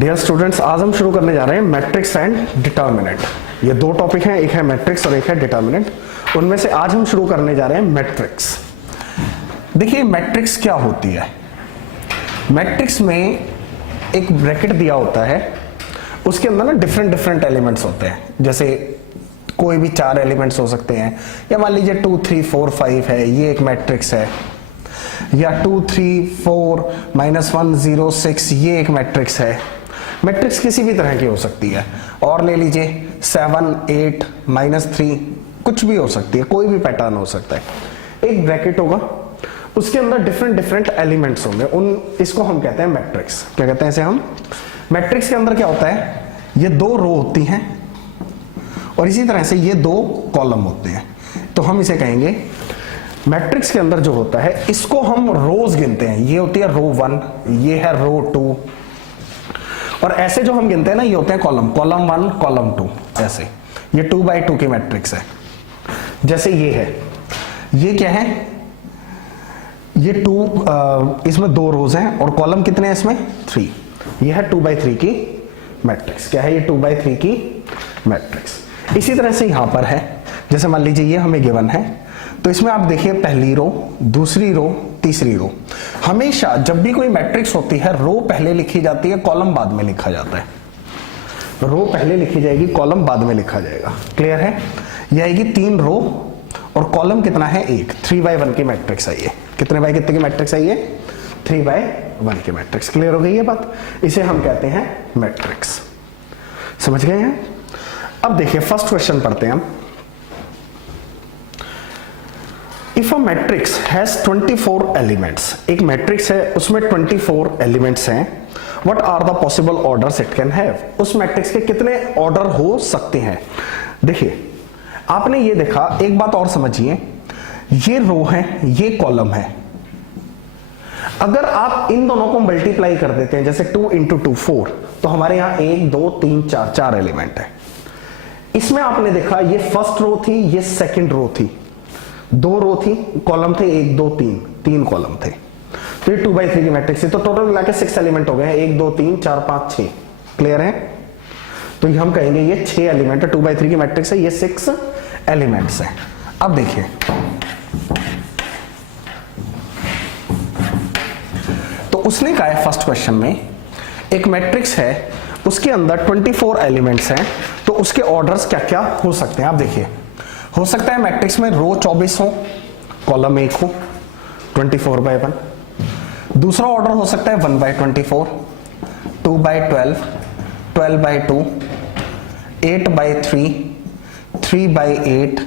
Dear students, आज हम शुरू करने जा रहे हैं मैट्रिक्स एंड डिटर्मिनेंट। ये दो टॉपिक हैं, एक है मैट्रिक्स और एक है डिटर्मिनेंट। उनमें से आज हम शुरू करने जा रहे हैं मैट्रिक्स। देखिए मैट्रिक्स क्या होती है। मैट्रिक्स में एक ब्रैकेट दिया होता है, उसके अंदर ना डिफरेंट डिफरेंट एलिमेंट्स होते हैं। जैसे कोई भी 4 एलिमेंट्स हो सकते हैं, या मान लीजिए 2 3 4 5 है, ये एक मैट्रिक्स है। या 2 3 4 -1 0 6 ये एक मैट्रिक्स है। मैट्रिक्स किसी भी तरह की हो सकती है। और ले लीजिए 7 8 -3 कुछ भी हो सकती है, कोई भी पैटर्न हो सकता है। एक ब्रैकेट होगा, उसके अंदर डिफरेंट डिफरेंट एलिमेंट्स होंगे, इसको हम कहते हैं मैट्रिक्स। क्या कहते हैं इसे हम? मैट्रिक्स के अंदर क्या होता है, ये 2 रो होती हैं और इसी तरह से ये 2 कॉलम होते हैं। तो हम इसे कहेंगे मैट्रिक्स के अंदर जो होता है, इसको हम रोज गिनते हैं। ये होती है रो 1, ये है रो 2, और ऐसे जो हम गिनते हैं ना, ये होते हैं कॉलम 1 कॉलम 2। ऐसे ये 2 by 2 की मैट्रिक्स है। जैसे ये है, ये क्या है, ये 2, इसमें 2 रोज हैं और कॉलम कितने हैं इसमें? 3। ये है 2 by 3 की मैट्रिक्स। क्या है ये? 2 by 3 की मैट्रिक्स। इसी तरह से यहां पर है, जैसे मान लीजिए ये हमें गिवन है, तो इसमें आप देखिए पहली रो, दूसरी रो, तीसरी रो। हमेशा जब भी कोई मैट्रिक्स होती है, रो पहले लिखी जाती है, कॉलम बाद में लिखा जाता है। रो पहले लिखी जाएगी, कॉलम बाद में लिखा जाएगा। क्लियर है? ये आएगी 3 रो और कॉलम कितना है? 1। 3 by 1 की मैट्रिक्स है ये। कितने बाय कितने की मैट्रिक्स है ये? 3 by 1 की मैट्रिक्स। क्लियर हो गई ये बात? इसे हम कहते हैं मैट्रिक्स। समझ गए हैं? अब देखिए फर्स्ट क्वेश्चन पढ़ते हैं हम। If a matrix has 24 elements, एक मैट्रिक्स है, उसमें 24 एलिमेंट्स हैं, what are the possible orders it can have? उस मैट्रिक्स के कितने ऑर्डर हो सकते हैं? देखिए आपने ये देखा, एक बात और समझिए, ये रो है, ये कॉलम है। अगर आप इन दोनों को मल्टीप्लाई कर देते हैं, जैसे 2 × 2 4, तो हमारे यहां 1 2 3 4 एलिमेंट है। इसमें आपने देखा ये फर्स्ट रो थी, ये सेकंड रो थी, 2 रो थी, कॉलम थे 1 2 3 कॉलम थे। तो ये 2 by 3 की मैट्रिक्स है। तो टोटल मिला के 6 एलिमेंट हो गए, 1 2 3 4 5 6। क्लियर है? तो ये हम कहेंगे ये 6 एलिमेंट है, 2 by 3 की मैट्रिक्स है, ये 6 एलिमेंट्स है। अब देखिए तो उसने कहा है फर्स्ट क्वेश्चन में, एक मैट्रिक्स है, उसके अंदर 24 एलिमेंट्स हैं, तो उसके ऑर्डर्स क्या क्या हो सकते हैं? आप देखिए, हो सकता है मैट्रिक्स में रो 24 हो, कॉलम 1 हो, 24 by 1। दूसरा ऑर्डर हो सकता है 1 by 24, 2 by 12, 12 by 2, 8 by 3, 3 by 8,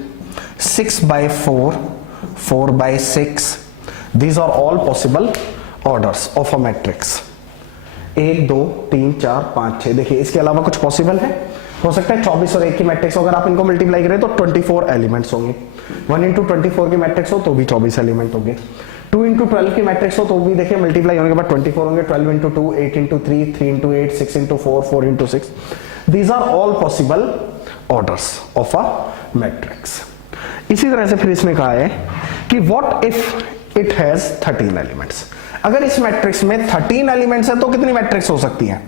6 by 4, 4 by 6। These are all possible orders of a matrix। 1 2 3 4 5 6। देखिए इसके अलावा कुछ पॉसिबल है? हो सकता है 24 और 1 की मैट्रिक्स, अगर आप इनको मल्टीप्लाई करें तो 24 एलिमेंट्स होंगे। 1 × 24 की मैट्रिक्स हो तो भी 24 एलिमेंट होंगे। 2 × 12 की मैट्रिक्स हो तो भी देखिए मल्टीप्लाई होने के बाद 24 होंगे। 12 × 2, 8 × 3, 3 × 8, 6 × 4, 4 × 6। These are all possible orders of a matrix. इसी तरह से फिर इसने कहा है कि what if it has 13 elements. अगर इस मैट्रिक्स में 13 एलिमेंट्स है तो कितनी मैट्रिक्स हो सकती हैं?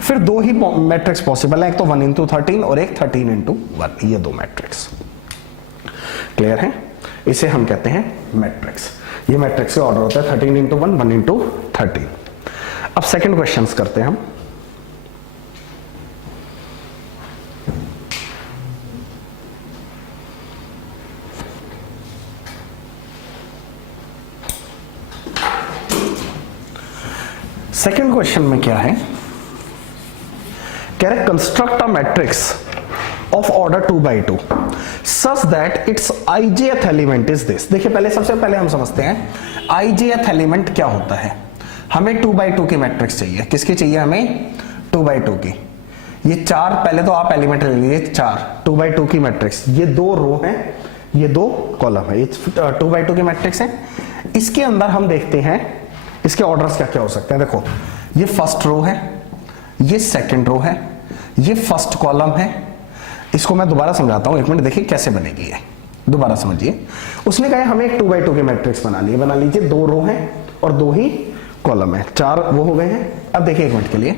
फिर 2 ही मैट्रिक्स पॉसिबल है, एक तो 1 × 13 और एक 13 × 1। ये 2 मैट्रिक्स। क्लियर है? इसे हम कहते हैं मैट्रिक्स। ये मैट्रिक्स के ऑर्डर होता है 13 × 1, 1 × 13। अब सेकंड क्वेश्चंस करते हैं हम। सेकंड क्वेश्चन में क्या है, कह रहे construct a matrix of order 2 by 2 such that it's ijth element is this. देखिए पहले सबसे पहले हम समझते हैं ijth एलिमेंट क्या होता है। हमें 2 by 2 की मैट्रिक्स चाहिए। किसकी चाहिए हमें? 2 by 2 की। ये 4, पहले तो आप एलिमेंट ले लीजिए 4, 2 by 2 की मैट्रिक्स। ये 2 रो है, ये 2 कॉलम है, ये 2 by 2 की मैट्रिक्स है। इसके अंदर हम देखते हैं इसके ऑर्डर्स क्या क्या हो सकते हैं। देखो ये फर्स्ट रो है, ये सेकंड रो है, ये फर्स्ट कॉलम है। इसको मैं दोबारा समझाता हूं, 1 मिनट देखिए कैसे बनेगी ये, दोबारा समझिए। उसने कहा हमें एक 2 by 2 की मैट्रिक्स बना लीजिए। 2 रो है और 2 ही कॉलम है, 4 वो हो गए हैं। अब देखिए 1 मिनट के लिए,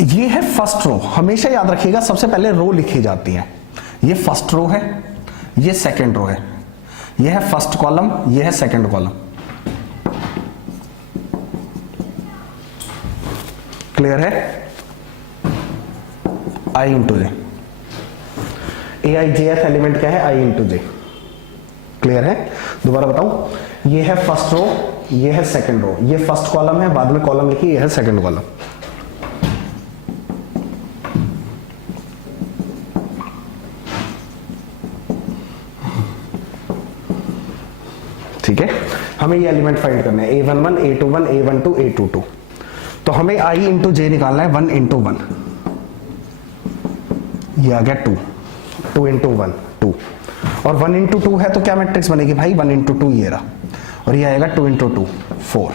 ये है फर्स्ट रो, हमेशा याद रखिएगा सबसे पहले रो लिखी जाती है। ये फर्स्ट रो है, ये सेकंड रो है, ये है फर्स्ट कॉलम, ये है सेकंड कॉलम। क्लियर है? आई इंटू जे, ए आई जे एफ एलिमेंट क्या है? आई इंटू जे। क्लियर है? दोबारा बताऊं, ये है फर्स्ट रो, ये है सेकंड रो, ये फर्स्ट कॉलम है, बाद में कॉलम लिखिए, ये है सेकंड कॉलम। ठीक है, हमें ये एलिमेंट फाइंड करने हैं, A11, A21, A12, A22। तो हमें I इंटू जे निकालना है, 1 इंटू 1, ये आ गया 2, 2 इंटू 1 2, और 1 इंटू 2 है तो क्या मैट्रिक्स बनेगी भाई? 1 इंटू 2 ये रहा, और ये आएगा 2 इंटू 2 4।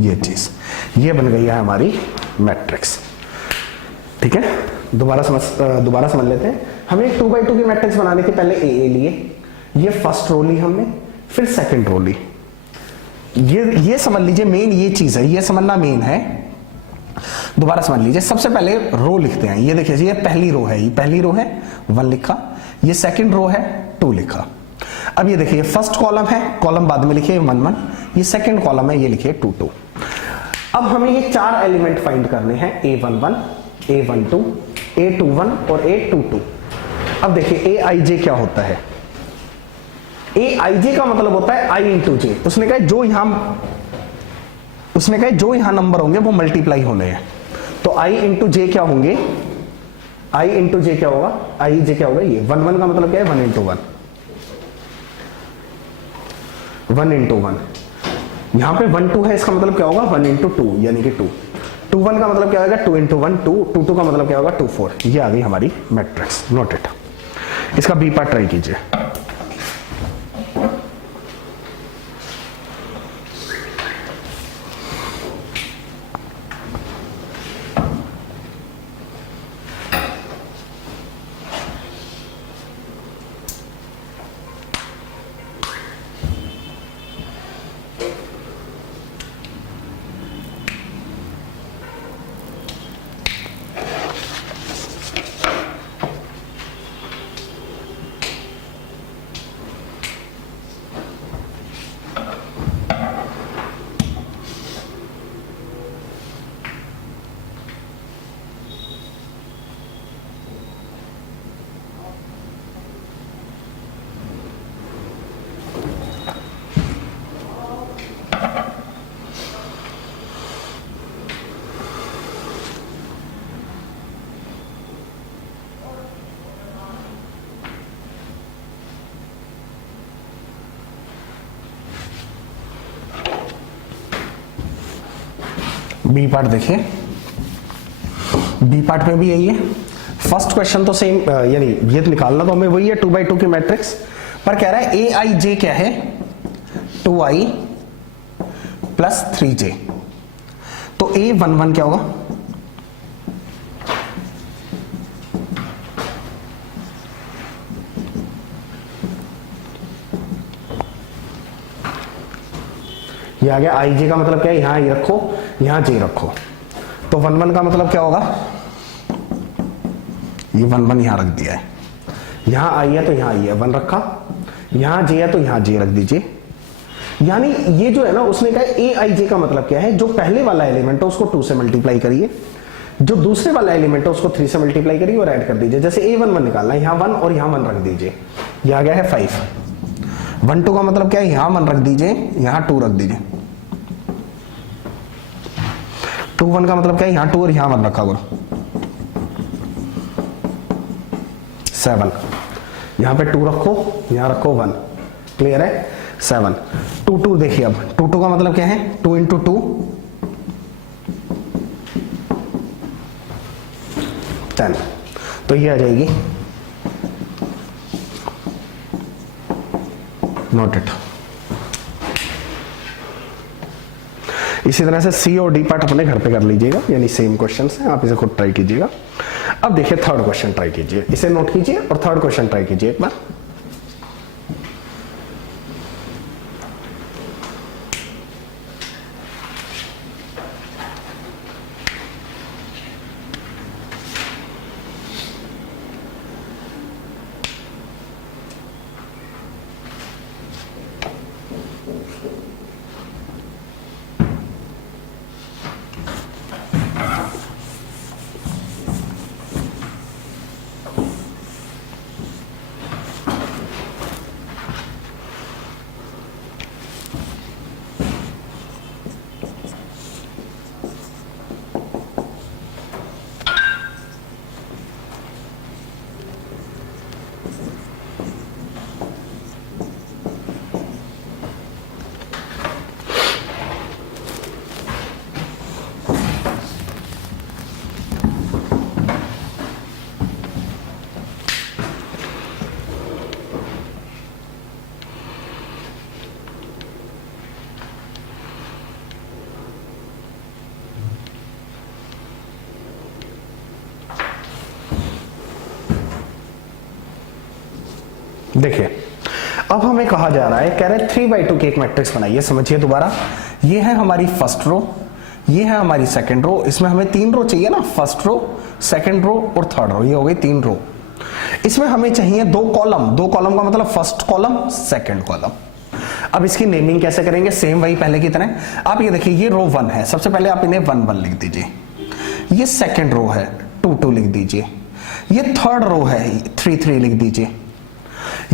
ये चीज, ये बन गई है हमारी मैट्रिक्स। ठीक है, दोबारा समझ लेते हैं। हमें 2 बाई 2 की मैट्रिक्स बनानी थी, पहले ए लिए, ये फर्स्ट रो ली हमने, फिर सेकंड रो ली। ये समझ लीजिए मेन ये चीज है, ये समझना मेन है। दोबारा समझ लीजिए, सबसे पहले रो लिखते हैं। ये देखिए, ये पहली रो है, ये पहली रो है 1 लिखा, ये सेकंड रो है 2 लिखा। अब ये देखिए, फर्स्ट कॉलम है, कॉलम बाद में लिखिए 1 1, ये सेकंड कॉलम है, ये लिखिए 2 2। अब हमें ये 4 एलिमेंट फाइंड करने हैं, A11, A12, A21 और A22। अब देखिए Aij क्या होता है? Aij का मतलब होता है I इंटू जे। उसने कहा जो यहां नंबर होंगे वो मल्टीप्लाई होने हैं, तो I इंटू जे क्या होंगे? I इंटू जे क्या होगा? Aij क्या होगा? ये 1 1 का मतलब क्या है? 1 इंटू 1, 1 इंटू 1। यहां पे 1 2 है, इसका मतलब क्या होगा? 1 इंटू 2 यानी कि 2। 2 1 का मतलब क्या होगा? 2 इंटू 1 2, 2 2 का मतलब क्या होगा? 2 4। ये आ गई हमारी मैट्रिक्स। Note it. इसका बी पार्ट ट्राई कीजिए। बी पार्ट देखिए, बी पार्ट में भी यही है। फर्स्ट क्वेश्चन तो सेम, यानी ये तो निकालना तो हमें वही है 2 बाई 2 की मैट्रिक्स, पर कह रहा है Aij क्या है? 2i plus 3j। तो A11 क्या होगा? ये आ गया। Ij का मतलब क्या है? यहां ये रखो, यहां j रखो, तो 1 1 का मतलब क्या होगा? ये 1 1 यहां रख दिया है, यहां i है तो यहां i है, 1 रखा, यहां j है तो यहां j रख दीजिए। यानी ये जो है ना, उसने कहा Aij का मतलब क्या है? जो पहले वाला एलिमेंट है उसको 2 से मल्टीप्लाई करिए, जो दूसरे वाला एलिमेंट है उसको 3 से मल्टीप्लाई करिए और ऐड कर दीजिए। जैसे A11 निकालना है, यहां 1 और यहां 1 रख दीजिए, ये आ गया है 5। 1 2 का मतलब क्या है? यहां 1 रख दीजिए, यहां 2 रख दीजिए। 2 1 का मतलब क्या है? यहां 2 और यहां 1 रखा करो। 7, यहां पे 2 रखो, यहां रखो 1। क्लियर है? 7 2 2 देखिए, अब 2 2 का मतलब क्या है? 2 इंटू 2 10, तो ये आ जाएगी। Note it. इसी तरह से सी और डी पार्ट अपने घर पे कर लीजिएगा, यानी सेम क्वेश्चंस हैं, आप इसे खुद ट्राई कीजिएगा। अब देखिए थर्ड क्वेश्चन ट्राई कीजिए, इसे नोट कीजिए और थर्ड क्वेश्चन ट्राई कीजिए एक बार। देखिए अब हमें कहा जा रहा है, कह रहे 3/2 की एक मैट्रिक्स बनाइए। समझिए दोबारा, ये है हमारी फर्स्ट रो, ये है हमारी सेकंड रो, इसमें हमें 3 रो चाहिए ना, फर्स्ट रो, सेकंड रो और थर्ड रो, ये हो गई 3 रो। इसमें हमें चाहिए 2 कॉलम, 2 कॉलम का मतलब फर्स्ट कॉलम सेकंड कॉलम। अब इसकी नेमिंग कैसे करेंगे, सेम वही पहले की तरह। आप ये देखिए, ये रो 1 है, सबसे पहले आप इन्हें 1 1 लिख दीजिए। ये सेकंड रो है, 2 2 लिख दीजिए। ये थर्ड रो है, 3 3 लिख दीजिए।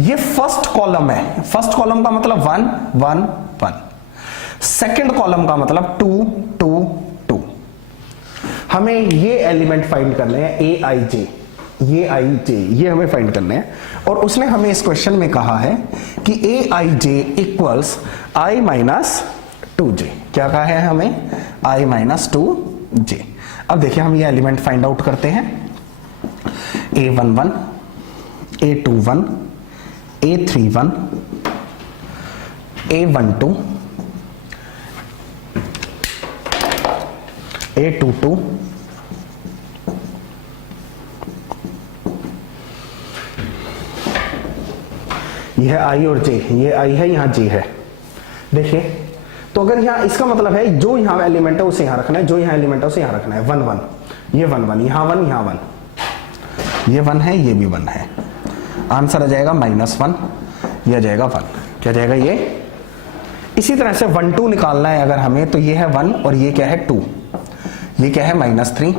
ये फर्स्ट कॉलम है, फर्स्ट कॉलम का मतलब 1 1 1, सेकंड कॉलम का मतलब 2 2 2। हमें ये एलिमेंट फाइंड करने हैं, ए आई जे, ये आई जे, ये हमें फाइंड करने हैं। और उसने हमें इस क्वेश्चन में कहा है कि ए आई जे इक्वल्स आई माइनस 2j। क्या कहा है हमें, आई माइनस 2j। अब देखिए हम ये एलिमेंट फाइंड आउट करते हैं। a11, a21, a31, a12, a22, यह आई और जे, ये आई है, यहां जे है। देखिए तो अगर यहां, इसका मतलब है जो यहां एलिमेंट है उसे यहां रखना है, जो यहां एलिमेंट है उसे यहां रखना है। 1 1, ये 1 1, यहां 1 यहां 1, ये 1 है, ये भी 1 है। आंसर आ जाएगा -1, यह आ जाएगा 1। क्या जाएगा ये। इसी तरह से 1 2 निकालना है अगर हमें, तो ये है 1 और ये क्या है 2, ये क्या है -3,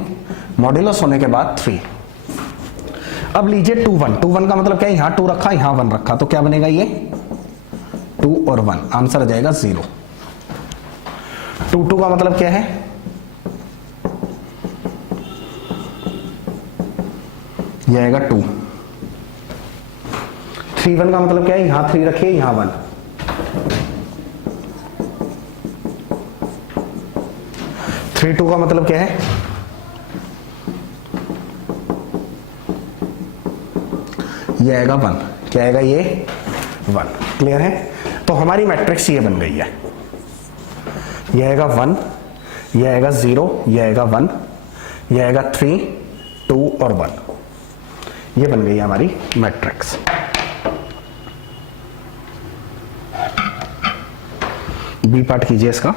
मॉड्यूलस होने के बाद 3। अब लीजिए 2 1, 2 1 का मतलब क्या है, यहां 2 रखा यहां 1 रखा, तो क्या बनेगा ये 2 और 1, आंसर आ जाएगा 0। 2 2 का मतलब क्या है, ये आएगा 2। 3 1 का मतलब क्या है, यहां 3 रखिए यहां 1, 3 2 का मतलब क्या है, ये आएगा 1। क्या आएगा ये 1। क्लियर है। तो हमारी मैट्रिक्स ये बन गई है, ये आएगा 1, ये आएगा 0, ये आएगा 1, ये आएगा 3 2 और 1। ये बन गई है हमारी मैट्रिक्स। बी पार्ट कीजिए इसका।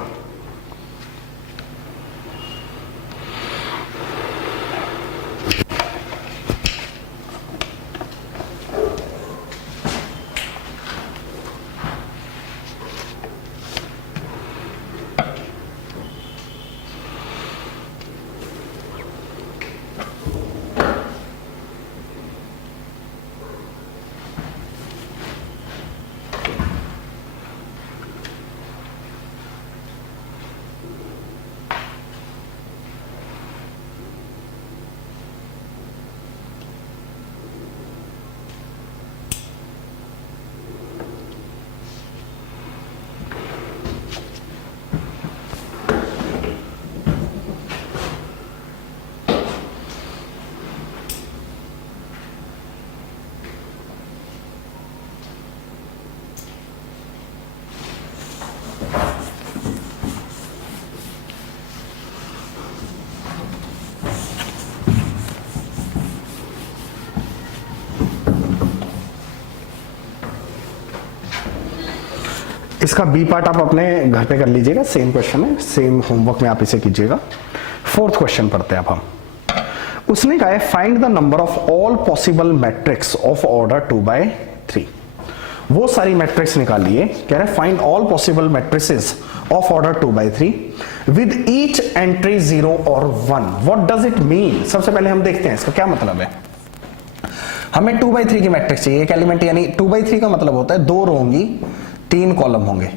इसका बी पार्ट आप अपने घर पे कर लीजिएगा, सेम क्वेश्चन है, सेम होमवर्क में आप इसे कीजिएगा। 4th क्वेश्चन पढ़ते हैं अब हम। उसने कहा है find the number of all possible matrix of order 2/3। वो सारी मैट्रिक्स निकालिए, कह रहे find all possible matrices of order 2/3 with each entry 0 और 1। What does it mean. सबसे पहले हम देखते हैं इसका क्या मतलब है। हमें 2/3 की मैट्रिक्स चाहिए, एक एलिमेंट, यानी 2/3 का मतलब होता है 2 रो होंगी 3 कॉलम होंगे,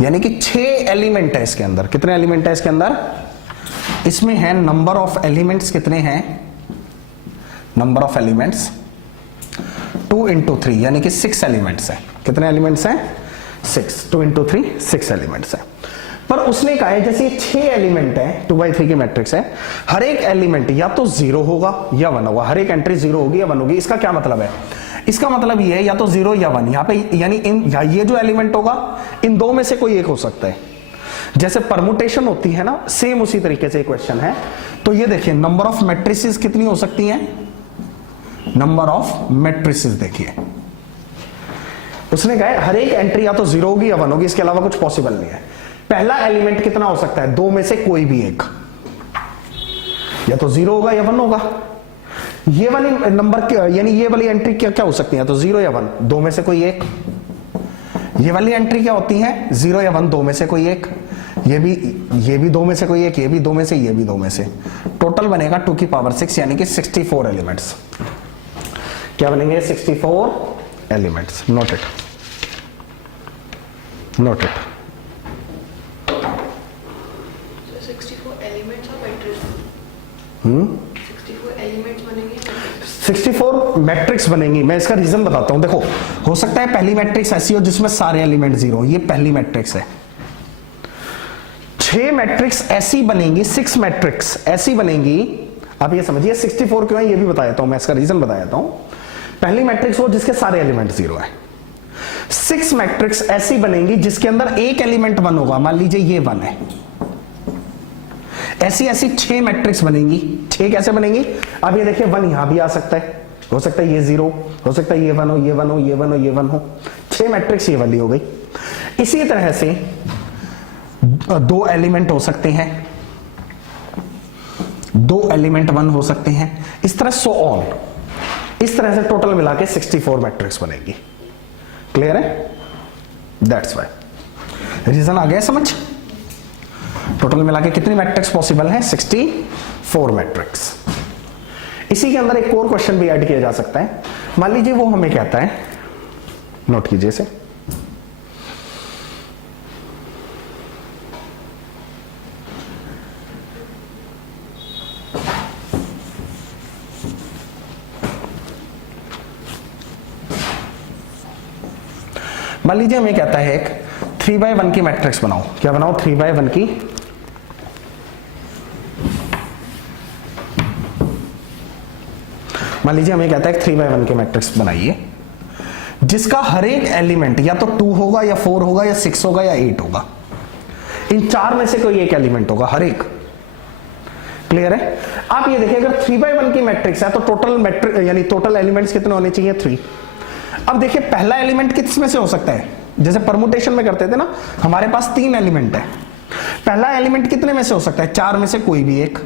यानी कि 6 एलिमेंट है इसके अंदर। कितने एलिमेंट है इसके अंदर, इसमें है नंबर ऑफ एलिमेंट्स कितने हैं, नंबर ऑफ एलिमेंट्स 2 × 3 यानी कि 6 एलिमेंट्स हैं। कितने एलिमेंट्स हैं 6, 2 × 3 6 एलिमेंट्स हैं। पर उसने कहा है जैसे ये 6 एलिमेंट है, 2/3 की मैट्रिक्स है, हर एक एलिमेंट या तो 0 होगा या 1 होगा, हर एक एंट्री 0 होगी या 1 होगी। इसका क्या मतलब है, इसका मतलब ये है या तो 0 या 1, यहां पे यानी ये जो एलिमेंट होगा इन दो में से कोई एक हो सकता है। जैसे परमुटेशन होती है ना, सेम उसी तरीके से क्वेश्चन है। तो ये देखिए नंबर ऑफ मैट्रिसेस कितनी हो सकती हैं, नंबर ऑफ मैट्रिसेस देखिए उसने कहा है हर एक एंट्री या तो 0 होगी या 1 होगी, इसके अलावा कुछ पॉसिबल नहीं है। पहला एलिमेंट कितना हो सकता है, 2 में से कोई भी एक, या तो 0 होगा या 1 होगा। ये वाली नंबर यानी ये वाली एंट्री क्या क्या हो सकती है, तो 0 या 1, 2 में से कोई एक। ये वाली एंट्री क्या होती है, 0 या 1, 2 में से कोई एक। ये भी 2 में से कोई एक, ये भी 2 में से, ये भी 2 में से। टोटल बनेगा 2 की पावर 6 यानी कि 64 एलिमेंट्स। क्या बनेंगे, 64 elements. Note it, note it. 64 elements of matrix. 64 elements बनेंगे, 64 मैट्रिक्स बनेंगी। मैं इसका रीजन बताता हूं। देखो, हो सकता है पहली मैट्रिक्स ऐसी हो जिसमें सारे एलिमेंट 0, ये पहली मैट्रिक्स है। 6 मैट्रिक्स ऐसी बनेंगी, 6 मैट्रिक्स ऐसी बनेंगी। आप ये समझिए 64 क्यों है ये भी बता देता हूं, मैं इसका रीजन बता देता हूं। पहली मैट्रिक्स हो जिसके सारे एलिमेंट 0 है। 6 मैट्रिक्स ऐसी बनेंगी जिसके अंदर एक एलिमेंट 1 होगा, मान लीजिए ये 1 है। ऐसी ऐसी 6 मैट्रिक्स बनेंगी। 6 कैसे बनेंगी, अब ये देखिए 1 यहां भी आ सकता है, हो सकता है ये 0, हो सकता है ये 1 हो, ये 1 हो, ये 1 हो, ये 1 हो। 6 मैट्रिक्स ये वाली हो गई। इसी तरह से 2 एलिमेंट हो सकते हैं, 2 एलिमेंट 1 हो सकते हैं, इस तरह सो ऑन। इस तरह से टोटल मिला के 64 मैट्रिक्स बनेगी। क्लियर है, दैट्स वाई। रीजन आ गया समझ। टोटल मिला के कितनी मैट्रिक्स पॉसिबल है, 64 मैट्रिक्स। इसी के अंदर एक और क्वेश्चन भी ऐड किया जा सकता है। मान लीजिए वो हमें कहता है, नोट कीजिए इसे, मान लीजिए हमें कहता है एक 3x1 की मैट्रिक्स बनाओ। क्या बनाओ, 3x1 की। मान लीजिए हमें कहता है 3x1 की मैट्रिक्स बनाइए जिसका हर एक एलिमेंट या तो 2 होगा या 4 होगा या 6 होगा या 8 होगा। इन 4 में से कोई एक एलिमेंट होगा, हर एक। क्लियर है। आप ये देखिए अगर 3x1 की मैट्रिक्स है तो टोटल मैट्रिक्स यानी टोटल एलिमेंट्स कितने होने चाहिए, 3। अब देखिए पहला एलिमेंट किस में से हो सकता है, जैसे परमुटेशन में करते थे ना, हमारे पास 3 एलिमेंट है। पहला एलिमेंट कितने में से हो सकता है, 4 में से कोई भी एक।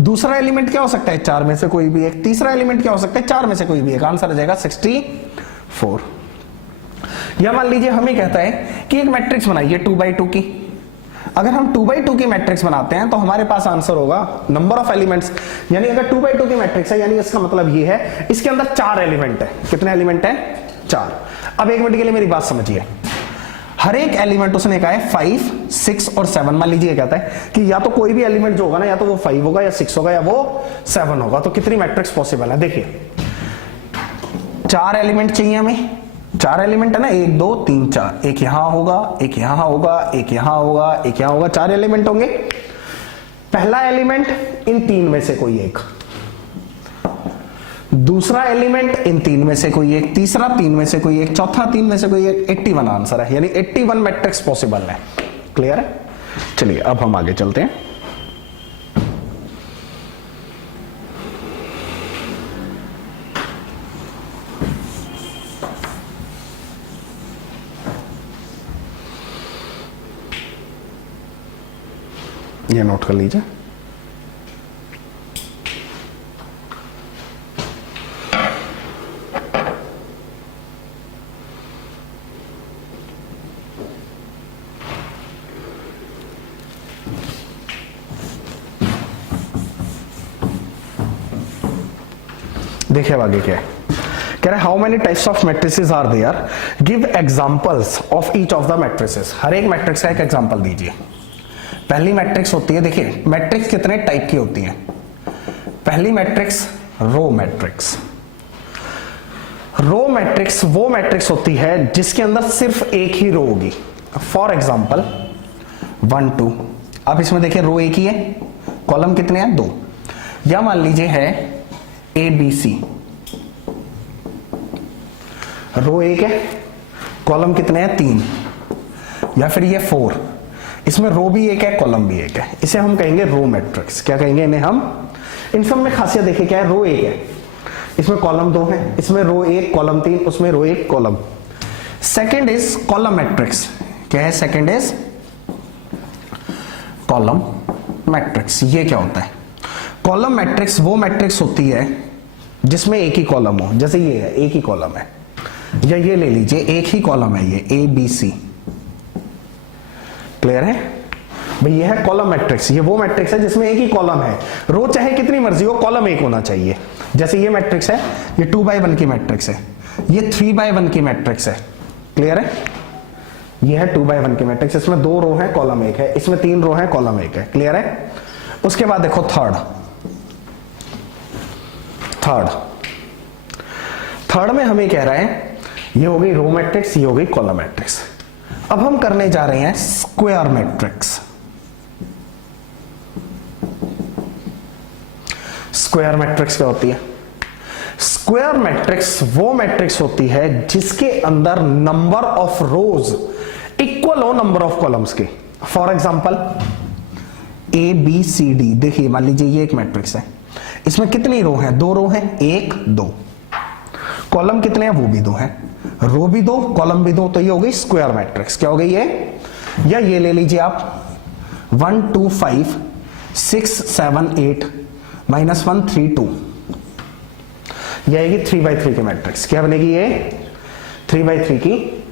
दूसरा एलिमेंट क्या हो सकता है, 4 में से कोई भी एक। तीसरा एलिमेंट क्या हो सकता है, 4 में से कोई भी एक। आंसर आ जाएगा 64। या मान लीजिए हमें कहता है कि एक मैट्रिक्स बनाइए 2x2 की। अगर हम 2x2 की मैट्रिक्स बनाते हैं तो हमारे पास आंसर होगा नंबर ऑफ एलिमेंट्स, यानी अगर 2x2 की मैट्रिक्स है यानी इसका मतलब ये है इसके अंदर 4 एलिमेंट है। कितने एलिमेंट है, 4। अब एक मिनट के लिए मेरी बात समझिए। हर एक एलिमेंट उसने कहा है 5, 6 और 7। मान लीजिए कहता है कि या तो कोई भी एलिमेंट जो होगा ना, या तो वो 5 होगा या 6 होगा या वो 7 होगा। तो कितनी मैट्रिक्स पॉसिबल है, देखिए 4 एलिमेंट चाहिए हमें। 4 एलिमेंट है ना, 1 2 3 4। एक यहां होगा, एक यहां होगा, एक यहां होगा, एक यहां होगा। 4 एलिमेंट होंगे। पहला एलिमेंट इन 3 में से कोई एक, दूसरा एलिमेंट इन 3 में से कोई एक, तीसरा 3 में से कोई एक, चौथा 3 में से कोई एक। 81 आंसर है, यानी 81 मैट्रिक्स पॉसिबल है। क्लियर है। चलिए अब हम आगे चलते हैं। ये नोट कर लीजिए। देखिए अब आगे क्या है, कह रहा है how many types of matrices are there, give examples of each of the matrices. हर एक मैट्रिक्स का एक एग्जांपल दीजिए। पहली मैट्रिक्स होती है, देखिए मैट्रिक्स कितने टाइप की होती हैं। पहली matrix row matrix. Row matrix वो मैट्रिक्स होती है जिसके अंदर सिर्फ एक ही रो होगी। For example 1 2। अब इसमें देखिए रो एक ही है, कॉलम कितने हैं, 2। या मान लीजिए है ABC, रो एक है, कॉलम कितने हैं, 3। या फिर ये 4, इसमें रो भी एक है, कॉलम भी एक है। इसे हम कहेंगे रो मैट्रिक्स। क्या कहेंगे इन्हें हम। इन सब में खासियत देखिए क्या है, रो एक है, इसमें कॉलम 2 है, इसमें रो 1 कॉलम 3, उसमें रो 1 column. Second is column matrix. क्या है? Second is column matrix. ये क्या होता है? कॉलम मैट्रिक्स वो मैट्रिक्स होती है जिसमें एक ही कॉलम हो, जैसे ये है एक ही कॉलम है, या ये ले लीजिए एक ही कॉलम है, ये ए बी सी। क्लियर है भाई? ये है कॉलम मैट्रिक्स। ये वो मैट्रिक्स है जिसमें एक ही कॉलम है, रो चाहे कितनी मर्जी हो, कॉलम एक होना चाहिए। जैसे ये मैट्रिक्स है, ये 2x1 की मैट्रिक्स है, ये 3x1 की मैट्रिक्स है। क्लियर है? ये है 2x1 की मैट्रिक्स, इसमें 2 रो है, कॉलम एक है, इसमें 3 रो है, कॉलम एक है। क्लियर है? उसके बाद देखो थर्ड में हमें कह रहा है ये हो गई रो मैट्रिक्स, ये हो गई कॉलम मैट्रिक्स। अब हम करने जा रहे हैं स्क्वायर मैट्रिक्स। स्क्वायर मैट्रिक्स क्या होती है? स्क्वायर मैट्रिक्स वो मैट्रिक्स होती है जिसके अंदर नंबर ऑफ रोज इक्वल हो नंबर ऑफ कॉलम्स के। For example A B C D, देखिए मान लीजिए ये एक मैट्रिक्स है, इसमें कितनी रो हैं? 2 रो हैं, 1 2। कॉलम कितने हैं? वो भी 2 हैं, रो भी 2 कॉलम भी 2, तो ये हो गई स्क्वायर मैट्रिक्स। क्या हो गई ये? या ये ले लीजिए आप 1 2 5 6 7 8 -1 3 2, ये आएगी 3x3 की मैट्रिक्स। क्या बनेगी ये? 3x3 की।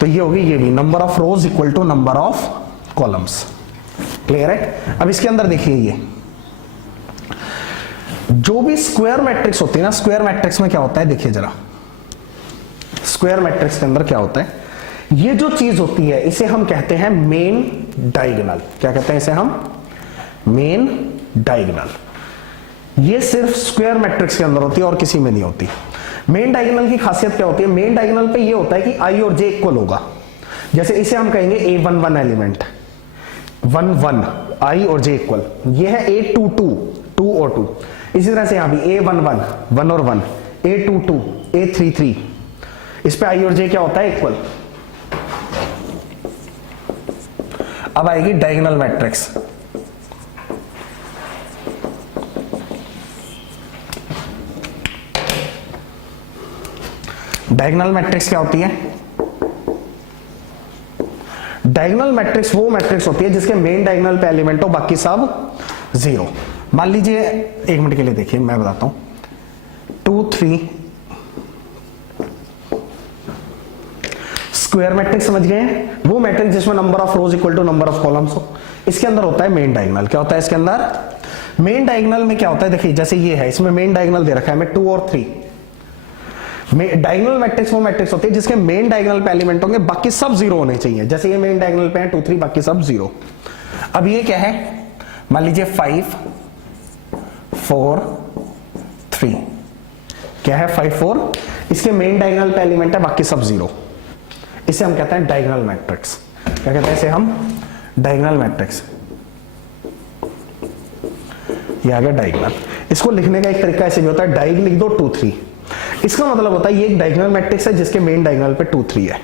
तो ये होगी ये भी number of rows equal to number of columns. Clear है? अब इसके अंदर देखिए ये जो भी स्क्वायर मैट्रिक्स होती है ना, स्क्वायर मैट्रिक्स में क्या होता है देखिए जरा, स्क्वायर मैट्रिक्स के अंदर क्या होता है, ये जो चीज होती है इसे हम कहते हैं मेन डायगोनल। क्या कहते हैं इसे हम? Main diagonal. ये सिर्फ स्क्वायर मैट्रिक्स के अंदर होती है और किसी में नहीं होती। मेन डायगोनल की खासियत क्या होती है? मेन डायगोनल पे ये होता है कि आई और जे इक्वल होगा। जैसे इसे हम कहेंगे A11 एलिमेंट, 1 1 आई और जे इक्वल। ये है A22 2 और 2। इसी तरह से यहां भी A11 1 और 1, A22 A33, इस पे आई और जे क्या होता है? इक्वल। अब आएगी डायगोनल मैट्रिक्स। डायगोनल मैट्रिक्स क्या होती है? डायगोनल मैट्रिक्स वो मैट्रिक्स होती है जिसके मेन डायगोनल पे एलिमेंट हो, बाकी सब 0। मान लीजिए 1 मिनट के लिए देखिए, मैं बताता हूं। 2 3 स्क्वायर मैट्रिक्स समझ गए हैं? वो मैट्रिक्स जिसमें number of rows equal to number of columns हो। इसके अंदर होता है मेन डायगोनल। क्या होता है इसके अंदर? मेन डायगोनल में क्या होता है? देखिए जैसे ये है, इसमें मेन डायगोनल दे रखा है हमें 2 और 3। डायगोनल मैट्रिक्स वो मैट्रिक्स होती है जिसके मेन डायगोनल पे एलिमेंट होंगे, बाकी सब 0 होने चाहिए। जैसे ये मेन डायगोनल पे है 2 3, बाकी सब 0। अब ये क्या है? मान लीजिए 5 4 3। क्या है? 5 4, इसके मेन डायगोनल पे एलिमेंट है, बाकी सब 0। इसे हम कहते हैं डायगोनल मैट्रिक्स। क्या कहते हैं इसे हम? Diagonal matrix. ये आ गया डायगोनल। इसको लिखने का एक तरीका ऐसे भी होता है, डायग लिख दो 2 3। इसका मतलब होता है ये एक डायगोनल मैट्रिक्स है जिसके मेन डायगोनल पे 2 3 है।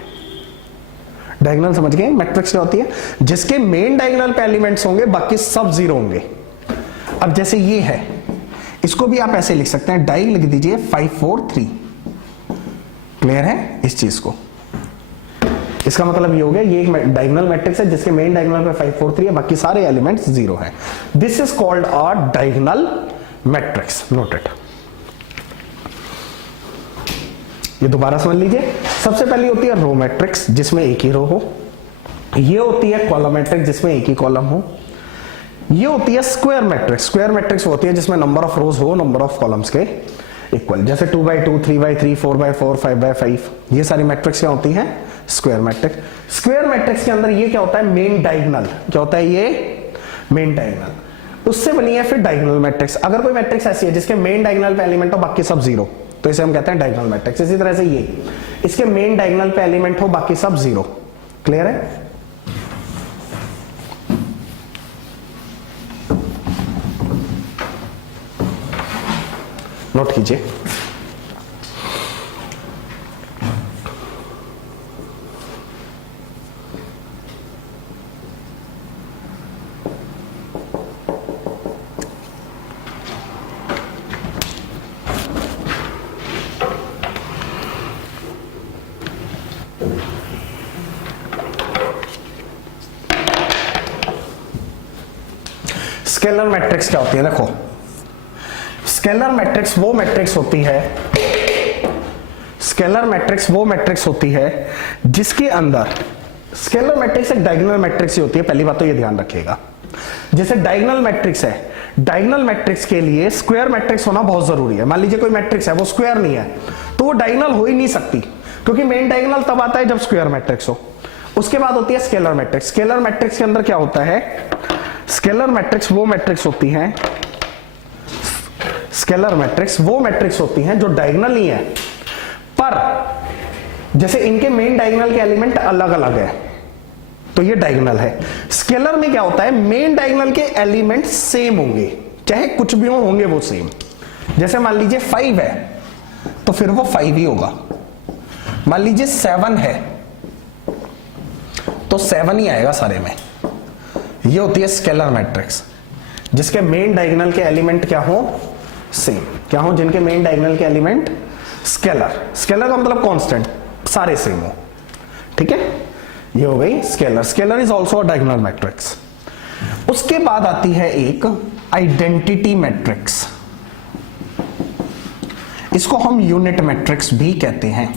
डायगोनल समझ गए? मैट्रिक्स क्या होती है? जिसके मेन डायगोनल पे एलिमेंट्स होंगे, बाकी सब 0 होंगे। अब जैसे ये है, इसको भी आप ऐसे लिख सकते हैं, डायग लिख दीजिए 5 4 3। क्लियर है इस चीज को? इसका मतलब ये हो गया ये एक डायगोनल मैट्रिक्स है जिसके मेन डायगोनल पे 5 4 3 है, बाकी सारे एलिमेंट्स 0 है। This is called a diagonal matrix. Note it. ये दोबारा समझ लीजिए। सबसे पहले होती है रो मैट्रिक्स जिसमें एक ही रो हो। ये होती है कॉलम मैट्रिक्स जिसमें एक ही कॉलम हो। ये होती है स्क्वायर मैट्रिक्स। स्क्वायर मैट्रिक्स होती है जिसमें नंबर ऑफ रोज हो नंबर ऑफ कॉलम्स के इक्वल। जैसे 2x2 3x3 4x4 5x5, ये सारी मैट्रिक्स क्या होती हैं? Square matrix. स्क्वायर मैट्रिक्स के अंदर ये क्या होता है? Main diagonal. क्या होता है ये? Main diagonal. उससे बनी है फिर डायगोनल मैट्रिक्स। अगर कोई मैट्रिक्स ऐसी है जिसके मेन डायगोनल पे एलिमेंट हो, बाकी सब 0, तो इसे हम कहते हैं डायगोनल मैट्रिक्स। इसी तरह से ये, इसके मेन डायगोनल पे एलिमेंट हो, बाकी सब 0। क्लियर है? नोट कीजिए। स्केलर मैट्रिक्स क्या होती है? देखो, स्केलर मैट्रिक्स वो मैट्रिक्स होती है, स्केलर मैट्रिक्स वो मैट्रिक्स होती है जिसके अंदर, स्केलर मैट्रिक्स एक डायगोनल मैट्रिक्स ही होती है, पहली बात तो ये ध्यान रखिएगा। जैसे डायगोनल मैट्रिक्स है, डायगोनल मैट्रिक्स के लिए स्क्वायर मैट्रिक्स होना बहुत जरूरी है। मान लीजिए कोई मैट्रिक्स है वो स्क्वायर नहीं है तो वो डायगोनल हो ही नहीं सकती, क्योंकि मेन डायगोनल तब आता है जब स्क्वायर मैट्रिक्स हो। उसके बाद होती है स्केलर मैट्रिक्स। स्केलर मैट्रिक्स के अंदर क्या होता है? स्केलर मैट्रिक्स वो मैट्रिक्स होती हैं, स्केलर मैट्रिक्स वो मैट्रिक्स होती हैं जो डायगोनल नहीं है, पर जैसे इनके मेन डायगोनल के एलिमेंट अलग अलग है तो ये डायगोनल है। स्केलर में क्या होता है? मेन डायगोनल के एलिमेंट सेम होंगे, चाहे कुछ भी होंगे वो सेम। जैसे मान लीजिए 5 है तो फिर वो 5 ही होगा। मान लीजिए 7 है तो 7 ही आएगा सारे में। ये होती है स्केलर मैट्रिक्स, जिसके मेन डायगोनल के एलिमेंट क्या हो? सेम। क्या हो? जिनके मेन डायगोनल के एलिमेंट स्केलर, स्केलर का मतलब कांस्टेंट, सारे सेम हो। ठीक है, ये हो गई scalar. Scalar is also a diagonal matrix. उसके बाद आती है एक आइडेंटिटी मैट्रिक्स, इसको हम यूनिट मैट्रिक्स भी कहते हैं।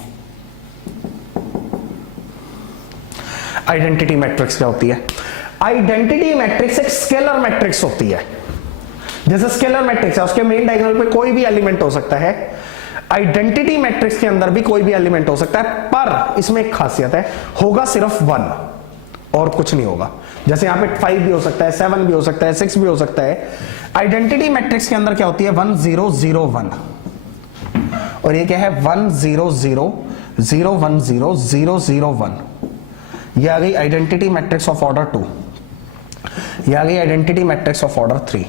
आइडेंटिटी मैट्रिक्स क्या होती है? आइडेंटिटी मैट्रिक्स एक स्केलर मैट्रिक्स होती है। जैसे स्केलर मैट्रिक्स है, उसके मेन डायगोनल पे कोई भी एलिमेंट हो सकता है। आइडेंटिटी मैट्रिक्स के अंदर भी कोई भी एलिमेंट हो सकता है, पर इसमें एक खासियत है, होगा सिर्फ 1 और कुछ नहीं होगा। जैसे यहां पे 5 भी हो सकता है, 7 भी हो सकता है, 6 भी हो सकता है। आइडेंटिटी मैट्रिक्स के अंदर क्या होती है? 1 0 0 1, और ये क्या है? 1 0 0 0 1 0 0 0 1। ये आ गई आइडेंटिटी मैट्रिक्स ऑफ ऑर्डर 2। ये आ गई identity matrix of order 3।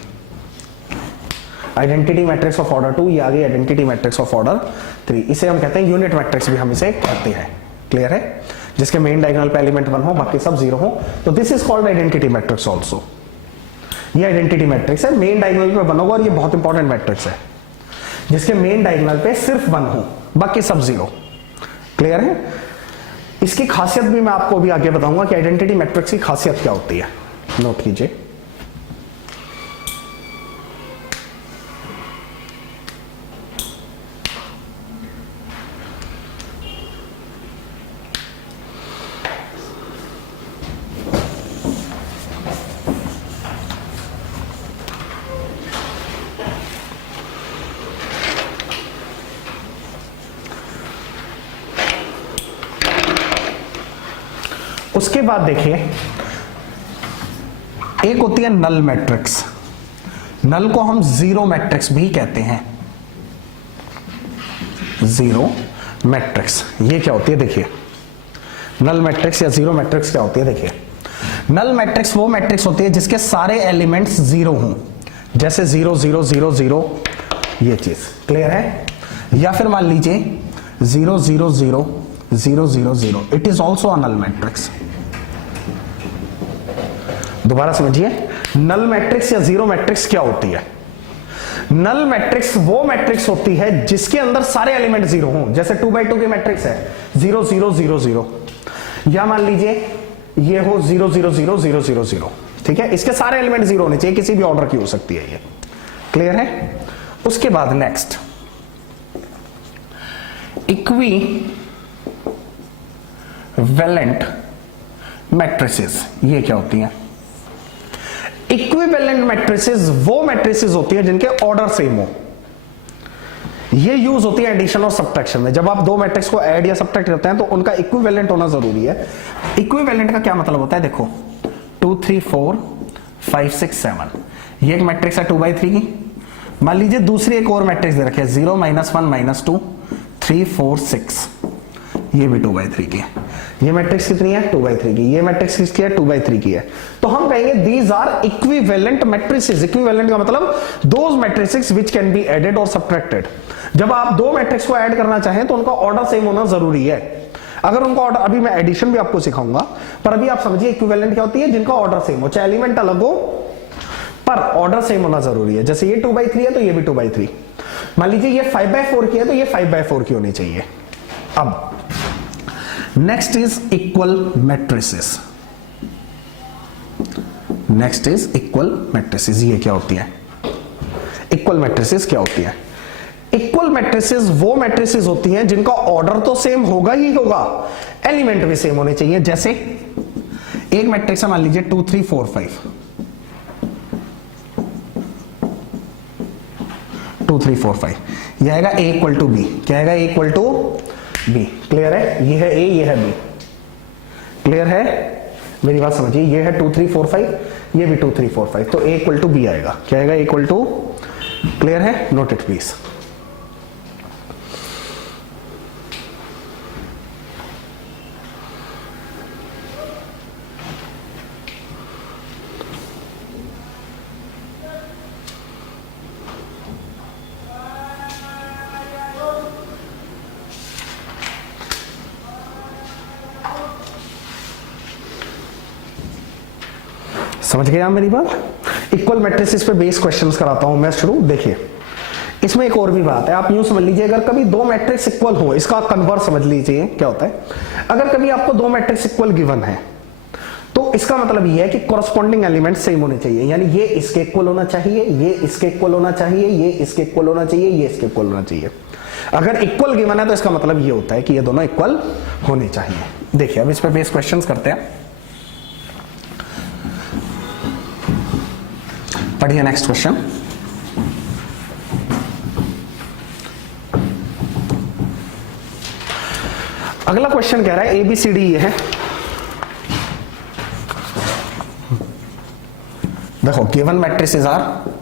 Identity matrix of order 2, ये आ गई आइडेंटिटी मैट्रिक्स ऑफ ऑर्डर 3। इसे हम कहते हैं यूनिट मैट्रिक्स भी हम इसे कहते हैं। क्लियर है? जिसके मेन डायगोनल पे एलिमेंट 1 हो, बाकी सब 0 हो, तो this is called identity matrix also. ये आइडेंटिटी मैट्रिक्स है, मेन डायगोनल पे 1 होगा, और ये बहुत इंपॉर्टेंट मैट्रिक्स है, जिसके मेन डायगोनल पे सिर्फ 1 हो, बाकी सब 0। क्लियर है? इसकी खासियत भी मैं आपको अभी आगे बताऊंगा कि आइडेंटिटी मैट्रिक्स की खासियत क्या होती है। नोट कीजिए। उसके बाद देखिए, एक होती है नल मैट्रिक्स। नल को हम जीरो मैट्रिक्स भी कहते हैं। जीरो मैट्रिक्स ये क्या होती है? देखिए, नल मैट्रिक्स या जीरो मैट्रिक्स क्या होती है? देखिए, नल मैट्रिक्स वो मैट्रिक्स होती है जिसके सारे एलिमेंट्स 0 हों, जैसे 0 0 0 0, ये चीज क्लियर है? या फिर मान लीजिए 0 0 0 0 0 0, it is also a null matrix. दोबारा समझिए, नल मैट्रिक्स या जीरो मैट्रिक्स क्या होती है? नल मैट्रिक्स वो मैट्रिक्स होती है जिसके अंदर सारे एलिमेंट 0 हों, जैसे 2x2 की मैट्रिक्स है 0 0 0 0, या मान लीजिए ये हो 0 0 0 0 0 0। ठीक है, इसके सारे एलिमेंट 0 होने चाहिए, किसी भी ऑर्डर की हो सकती है ये। क्लियर है? उसके बाद नेक्स्ट, इक्वी वैलेंट मैट्रिसेस, ये क्या होती हैं? इक्विवेलेंट मैट्रिसेस वो मैट्रिसेस होती है जिनके ऑर्डर सेम हो। ये यूज होती है एडिशन और सब्ट्रैक्शन में। जब आप दो मैट्रिक्स को ऐड या सब्ट्रैक्ट करते हैं तो उनका इक्विवेलेंट होना जरूरी है। इक्विवेलेंट का क्या मतलब होता है? देखो, 2 3 4 5 6 7, ये एक मैट्रिक्स है 2x3 की। मान लीजिए दूसरी एक और मैट्रिक्स दे रखी है 0 -1 -2 3 4 6, ये भी 2x3 की है। ये मैट्रिक्स कितनी है? 2x3 की। ये मैट्रिक्स किसकी है? 2x3 की है। तो हम कहेंगे these are equivalent matrices. Equivalent का मतलब those matrices which can be added और सब्ट्रैक्टेड। जब आप दो मैट्रिक्स को ऐड करना चाहें तो उनका ऑर्डर सेम होना जरूरी है। अगर उनका ऑर्डर, अभी मैं एडिशन भी आपको सिखाऊंगा, पर अभी आप समझिए इक्विवेलेंट क्या होती है? जिनका ऑर्डर सेम हो, चाहे एलिमेंट अलग हो पर ऑर्डर सेम होना जरूरी है। जैसे ये 2x3 है तो ये भी 2x3। मान लीजिए ये 5/4 की है तो ये 5/4 की होनी चाहिए। अब next is equal matrices. Next is equal matrices. ये क्या होती है? इक्वल मैट्रिसेस क्या होती है? इक्वल मैट्रिसेस वो मैट्रिसेस होती हैं जिनका ऑर्डर तो सेम होगा ही होगा, एलिमेंट भी सेम होने चाहिए। जैसे एक मैट्रिक्स है, मान लीजिए 2 3 4 5, 2 3 4 5, यह आएगा a इक्वल टू बी। क्या आएगा? a equal to B. Clear है? ये है a, ये है b। क्लियर है? मेरी बात समझिए, ये है 2 3 4 5, ये भी 2 3 4 5, तो a इक्वल टू बी आएगा। क्या आएगा? a equal to. क्लियर है? Note it please. समझ गए आप मेरी बात? इक्वल मैट्रिसेस पे बेस क्वेश्चंस कराता हूं मैं शुरू। देखिए इसमें एक और भी बात है, आप यूं समझ लीजिए, अगर कभी दो मैट्रिक्स इक्वल हो, इसका कन्वर्स समझ लीजिए क्या होता है। अगर कभी आपको दो मैट्रिक्स इक्वल गिवन है तो इसका मतलब यह है कि कॉरस्पॉन्डिंग एलिमेंट सेम होने चाहिए, यानी ये इसके इक्वल होना चाहिए, ये इसके इक्वल होना चाहिए, ये इसके इक्वल होना चाहिए, ये इसके इक्वल होना चाहिए। अगर इक्वल गिवन है तो इसका मतलब ये होता है कि ये दोनों इक्वल होने चाहिए। देखिए अब इस पे बेस क्वेश्चंस करते हैं। पढ़िए नेक्स्ट क्वेश्चन। अगला क्वेश्चन कह रहा है ABCD ये है। देखो गिवन मैट्रिसेस आर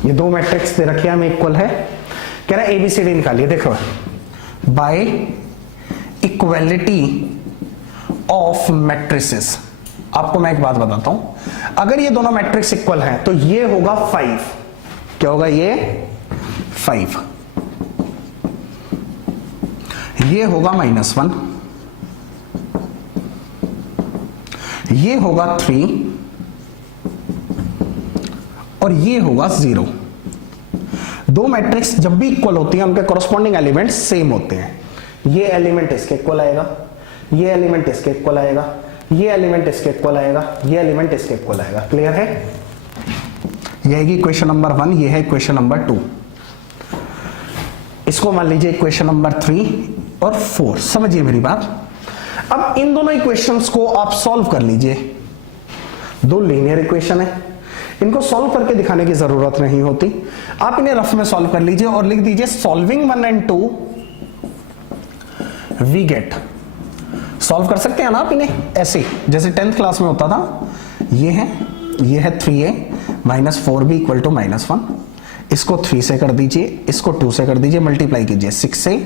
ये दो मैट्रिक्स दे रखे हमें इक्वल है। कह रहा है ABCD निकालिए। देखो बाय इक्वलिटी ऑफ मैट्रिसेस, आपको मैं एक बात बताता हूं, अगर ये दोनों मैट्रिक्स इक्वल हैं तो ये होगा 5। क्या होगा? ये 5, ये होगा -1, ये होगा 3 और ये होगा 0। दो मैट्रिक्स जब भी इक्वल होती हैं उनके कॉरस्पॉन्डिंग एलिमेंट सेम होते हैं। ये एलिमेंट इसके इक्वल आएगा, ये एलिमेंट इसके इक्वल आएगा, ये एलिमेंट इसके इक्वल आएगा, ये एलिमेंट इसके इक्वल आएगा। क्लियर है? ये है इक्वेशन नंबर 1, ये है इक्वेशन नंबर 2। इसको मान लीजिए इक्वेशन नंबर 3 और 4। समझिए मेरी बात। अब इन दोनों इक्वेशंस को आप सॉल्व कर लीजिए। दो लीनियर इक्वेशन है, इनको सॉल्व करके दिखाने की जरूरत नहीं होती, आप इन्हें रफ में सॉल्व कर लीजिए और लिख दीजिए solving 1 and 2 we get. Solve कर सकते हैं ना आप इन्हें ऐसे, जैसे 10th क्लास में होता था। ये है 3a - 4b इक्वल टू -1। इसको 3 से कर दीजिए, इसको 2 से कर दीजिए, मल्टीप्लाई कीजिए 6 से,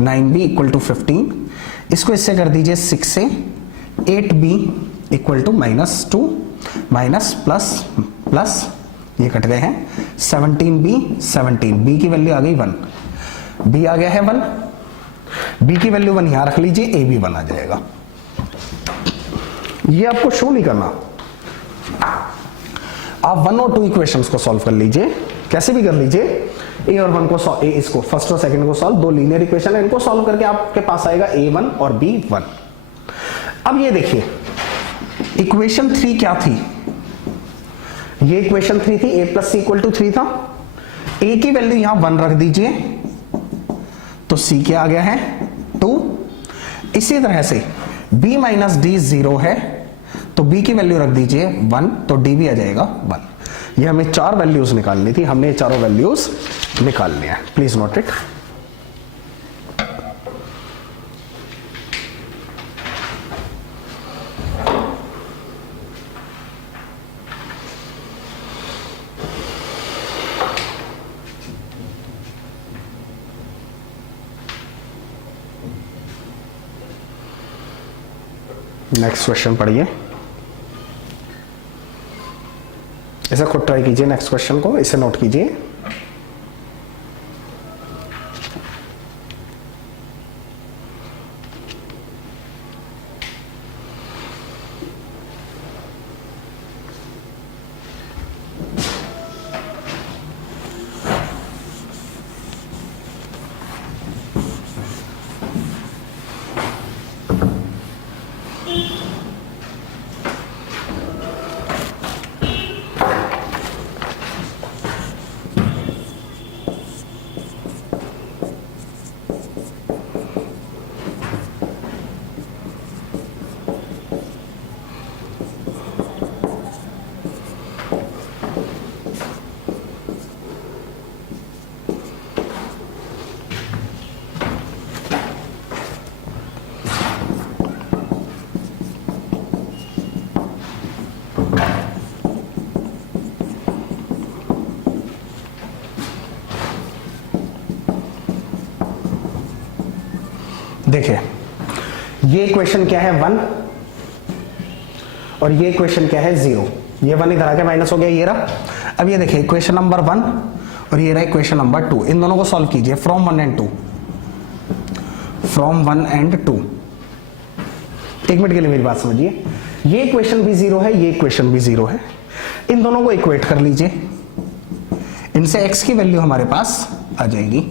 9b इक्वल टू 15। इसको इससे कर दीजिए 6 से, 8b equal to -2 minus plus ये कट गए हैं 17b b की वैल्यू आ गई 1, b आ गया है 1, b की वैल्यू 1 यहां रख लीजिए, a भी 1 आ जाएगा। ये आपको शो नहीं करना, आप 1 और 2 इक्वेशंस को सॉल्व कर लीजिए, कैसे भी कर लीजिए। a और 1 को इसको फर्स्ट और सेकंड को सॉल्व, दो लीनियर इक्वेशन है, इनको सॉल्व करके आपके पास आएगा a1 और b1। अब ये देखिए इक्वेशन 3 क्या थी? ये इक्वेशन 3 थी, a + c = 3 था। a की वैल्यू यहां 1 रख दीजिए तो c क्या आ गया है 2। इसी तरह से b - d 0 है तो b की वैल्यू रख दीजिए 1 तो d भी आ जाएगा 1। ये हमें 4 वैल्यूज निकालनी थी, हमने ये चारों वैल्यूज निकाल लिया। Please note it. Next question पढ़िए, इसे खुद ट्राई कीजिए। नेक्स्ट क्वेश्चन को इसे नोट कीजिए। देखिए ये इक्वेशन क्या है 1 और ये इक्वेशन क्या है 0। ये 1 इधर आके माइनस हो गया, ये रहा। अब ये देखिए इक्वेशन नंबर 1 और ये रहा इक्वेशन नंबर 2, इन दोनों को सॉल्व कीजिए फ्रॉम 1 एंड 2, फ्रॉम 1 एंड 2। एक मिनट के लिए मेरी बात समझिए, ये इक्वेशन भी 0 है, ये इक्वेशन भी 0 है, इन दोनों को इक्वेट कर लीजिए, इनसे x की वैल्यू हमारे पास आ जाएगी।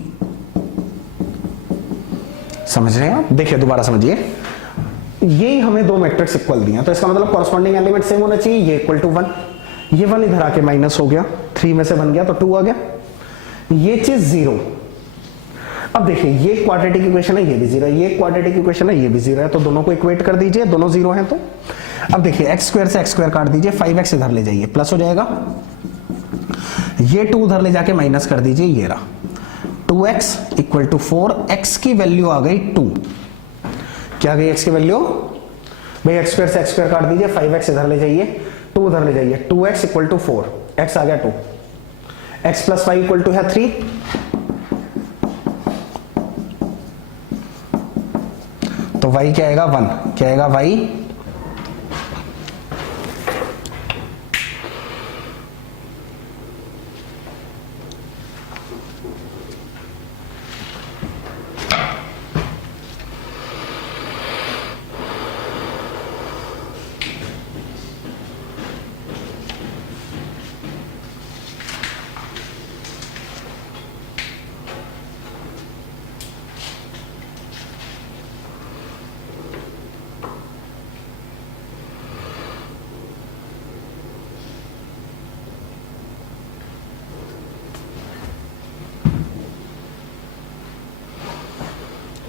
समझ रहे हैं आप? देखिए दोबारा समझिए, ये हमें दो मैट्रिक्स इक्वल दिए हैं, तो इसका मतलब कॉरस्पॉन्डिंग एलिमेंट सेम होना चाहिए। ये इक्वल टू 1, ये 1 इधर आके माइनस हो गया, 3 में से बन गया तो 2 आ गया, ये चीज 0। अब देखिए ये क्वाड्रेटिक इक्वेशन है, ये भी 0 है, ये क्वाड्रेटिक इक्वेशन है, ये भी 0 है, तो दोनों को इक्वेट कर दीजिए, दोनों 0 हैं। तो अब देखिए एक्स स्क्वायर से एक्स स्क्वायर काट दीजिए, 5x इधर ले जाइए प्लस हो जाएगा, ये 2 उधर ले जाके माइनस कर दीजिए, ये रहा 2x इक्वल टू 4। x की वैल्यू आ गई 2। क्या आ गई x की वैल्यू? भाई एक्स स्क्वायर से एक्स स्क्वायर काट दीजिए, 5x इधर ले जाइए, 2 उधर ले जाइए, 2x इक्वल टू 4, x आ गया 2, x प्लस 5 इक्वल टू है 3, तो y क्या आएगा 1, क्या आएगा y?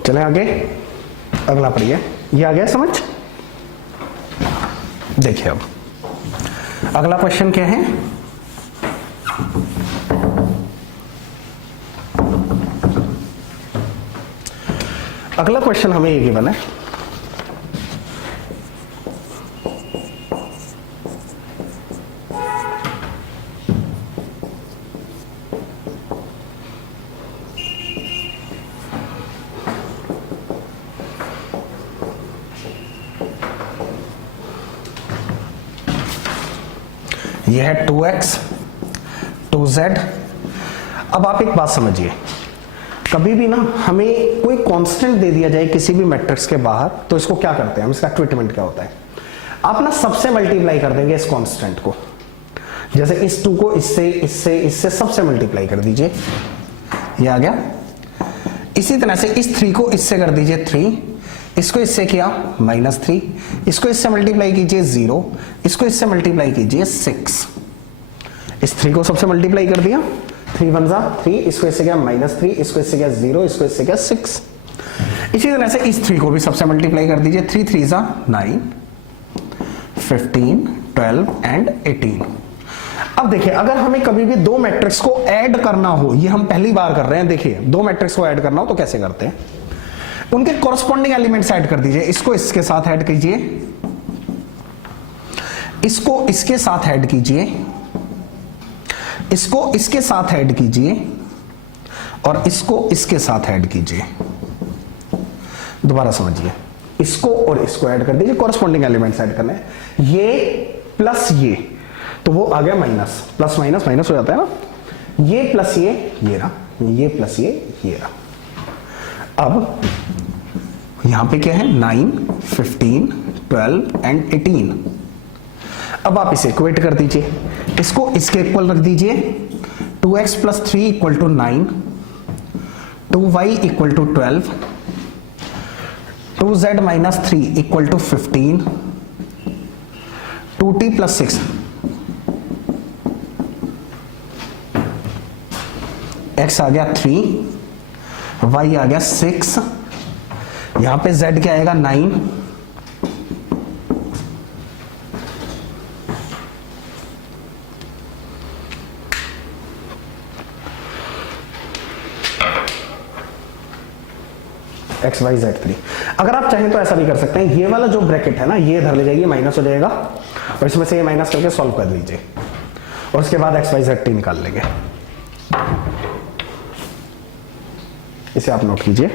चले आगे, अगला पढ़िए। ये आ गया समझ? देखिए अब अगला क्वेश्चन क्या है? अगला क्वेश्चन हमें ये गिवन है, ये है 2x 2z। अब आप एक बात समझिए, कभी भी ना हमें कोई कांस्टेंट दे दिया जाए किसी भी मैट्रिक्स के बाहर, तो इसको क्या करते हैं हम, इसका ट्रीटमेंट क्या होता है? आप ना सबसे मल्टीप्लाई कर देंगे इस कांस्टेंट को, जैसे इस 2 को इससे इससे इससे सबसे मल्टीप्लाई कर दीजिए, ये आ गया। इसी तरह से इस 3 को इससे कर दीजिए 3, इसको इससे किया -3, इसको इससे मल्टीप्लाई कीजिए 0, इसको इससे मल्टीप्लाई कीजिए 6। इस 3 को सबसे मल्टीप्लाई कर दिया, 3 1 जा 3, इसको इससे किया -3, इसको इससे किया 0, इसको इससे किया 6। इसी तरह से इस 3 को भी सबसे मल्टीप्लाई कर दीजिए, 3 3 जा 9, 15 12 एंड 18। अब देखिए अगर हमें कभी भी दो मैट्रिक्स को ऐड करना हो, ये हम पहली बार कर रहे हैं, देखिए दो मैट्रिक्स को ऐड करना हो तो कैसे करते हैं? उनके कॉरस्पॉन्डिंग एलिमेंट्स ऐड कर दीजिए, इसको इसके साथ ऐड कीजिए, इसको इसके साथ ऐड कीजिए, इसको इसके साथ ऐड कीजिए और इसको इसके साथ ऐड कीजिए। दोबारा समझिए, इसको और इसको ऐड कर दीजिए, कॉरस्पॉन्डिंग एलिमेंट्स ऐड करने हैं। ये प्लस ये, तो वो आ गया माइनस, प्लस माइनस माइनस हो जाता है ना, ये प्लस ये रहा, ये प्लस ये रहा। अब यहां पे क्या है 9 15 12 एंड 18। अब आप इसे इक्वेट कर दीजिए, इसको इसके इक्वल रख दीजिए, 2x plus 3 equal to 9, 2y equal to 12, 2z minus 3 equal to 15, 2t plus 6, x आ गया 3, y आ गया 6, यहां पे z क्या आएगा 9, एक्स वाई जेड 3। अगर आप चाहें तो ऐसा भी कर सकते हैं, ये वाला जो ब्रैकेट है ना ये इधर ले जाइए, माइनस हो जाएगा और इसमें से ये माइनस करके सॉल्व कर लीजिए और उसके बाद एक्स वाई जेड 3 निकाल लेंगे। इसे आप नोट कीजिए।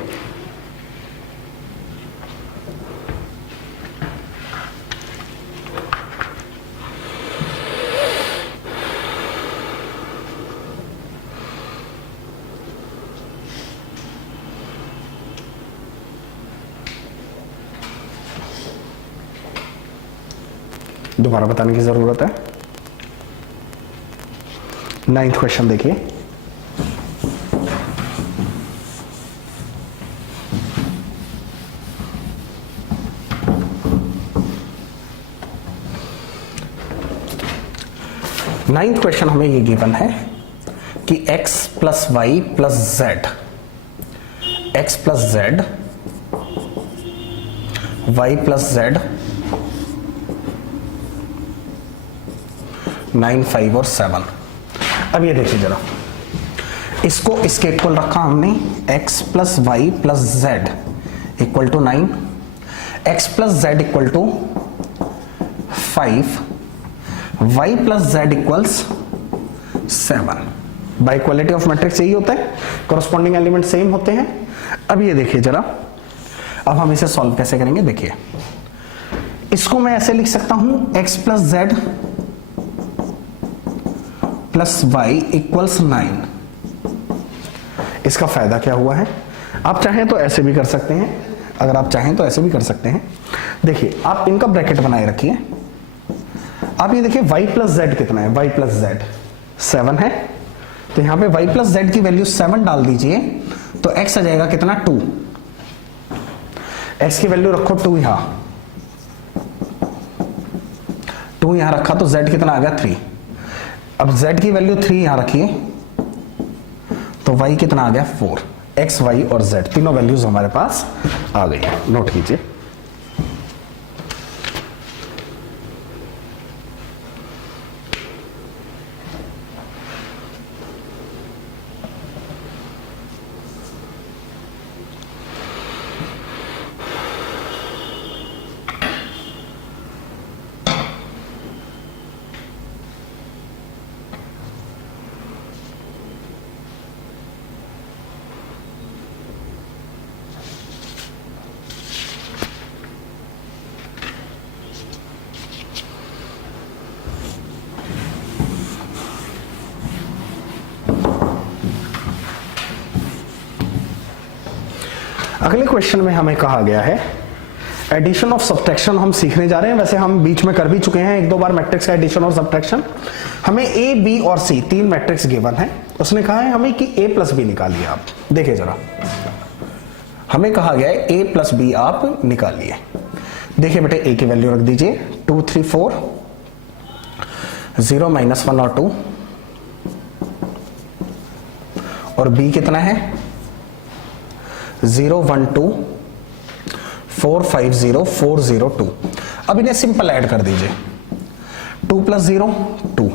दोबारा बताने की जरूरत है। 9th क्वेश्चन देखिए, नाइन्थ क्वेश्चन हमें ये गिवन है कि x plus y plus z, x plus z, y plus z, 9, 5 और 7। अब ये देखिए जरा, इसको इसके इक्वल रखा हमने, x plus y plus z equal to 9, x plus z equal to 5, y plus z equals 7। By equality of matrix यही होता है, कॉरस्पॉन्डिंग एलिमेंट सेम होते हैं। अब ये देखिए जरा, अब हम इसे सॉल्व कैसे करेंगे, देखिए इसको मैं ऐसे लिख सकता हूं, x plus z plus y equals 9। इसका फायदा क्या हुआ है, आप चाहें तो ऐसे भी कर सकते हैं, अगर आप चाहें तो ऐसे भी कर सकते हैं। देखिए आप इनका ब्रैकेट बनाए रखिए, आप ये देखिए y प्लस जेड कितना है, y प्लस जेड 7 है, तो यहां पे y प्लस जेड की वैल्यू 7 डाल दीजिए, तो x आ जाएगा कितना 2, x की वैल्यू रखो 2 यहां, 2 यहां रखा तो z कितना आ गया 3। अब z की वैल्यू 3 यहां रखिए तो y कितना आ गया 4। x, y और z तीनों वैल्यूज हमारे पास आ गई, नोट कीजिए। अगले क्वेश्चन में हमें कहा गया है एडिशन और सब्ट्रैक्शन हम सीखने जा रहे हैं। वैसे हम बीच में कर भी चुके हैं 1-2 बार मैट्रिक्स का एडिशन और सब्ट्रैक्शन। हमें ए, बी और सी 3 मैट्रिक्स गिवन है, उसने कहा है हमें कि ए प्लस बी निकालिए। आप देखिए जरा, हमें कहा गया है ए प्लस बी आप निकालिए। देखिए बेटे, ए की वैल्यू रख दीजिए 2, 3, 4, 0, -1 और 2, और बी कितना है 0, 1, 2, 4, 5, 0, 4, 0, 2। अब इन्हें सिंपल ऐड कर दीजिए, 2 प्लस 0 2,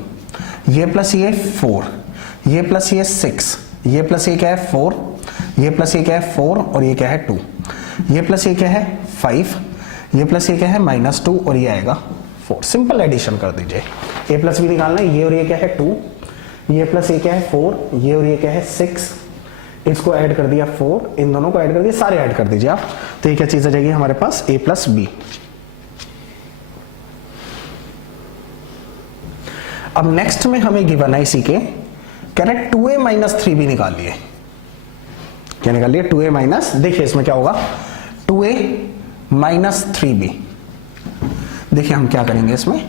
ये प्लस ये 4, ये प्लस ये 6, ये प्लस ये क्या है 4, ये प्लस ये क्या है 4 और ये क्या है 2, ये प्लस ये क्या है 5, ये प्लस ये क्या है -2 और ये आएगा 4। सिंपल एडिशन कर दीजिए, a प्लस बी निकालना है, ये और ये क्या है 2, ये प्लस ये क्या है 4, ये और ये क्या है 6, इसको ऐड कर दिया 4, इन दोनों को ऐड कर दिया, सारे ऐड कर दीजिए आप, तो ये क्या चीज आ जाएगी हमारे पास a प्लस बी। अब नेक्स्ट में हमें गिवन है इसी के, कह रहे 2a माइनस 3b निकालिए। क्या निकालिए 2a माइनस, देखिए इसमें क्या होगा 2a माइनस 3b। देखिए हम क्या करेंगे इसमें,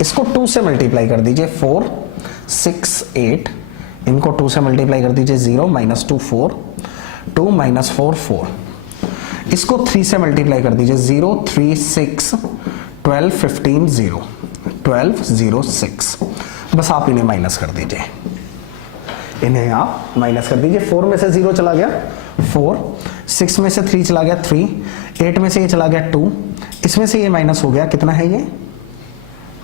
इसको 2 से मल्टीप्लाई कर दीजिए 4, 6, 8, इनको 2 से मल्टीप्लाई कर दीजिए 0, -2 4, 2 -4 4, इसको 3 से मल्टीप्लाई कर दीजिए 0, 3, 6, 12, 15 0, 12 0 6। बस आप इन्हें माइनस कर दीजिए, इन्हें आप माइनस कर दीजिए। 4 में से 0 चला गया 4, 6 में से 3 चला गया 3, 8 में से ये चला गया 2, इसमें से ये माइनस हो गया, कितना है ये